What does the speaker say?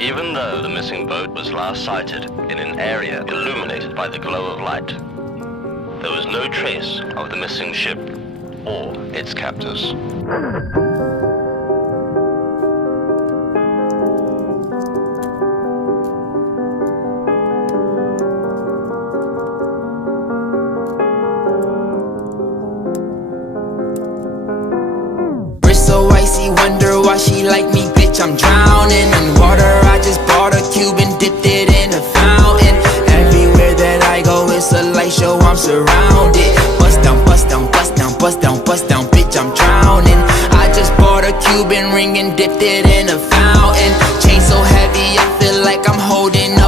Even though the missing boat was last sighted in an area illuminated by the glow of light, there was no trace of the missing ship or its captors. Wrist so icy, wonder why she like me, bitch, I'm drowning in water. I just bought a cube and dipped it in a fountain. Everywhere that I go, it's a light show, I'm surrounded. Bust down, bust down, bust down, bust down, bust down, bitch, I'm drowning. I just bought a Cuban ring and dipped it in a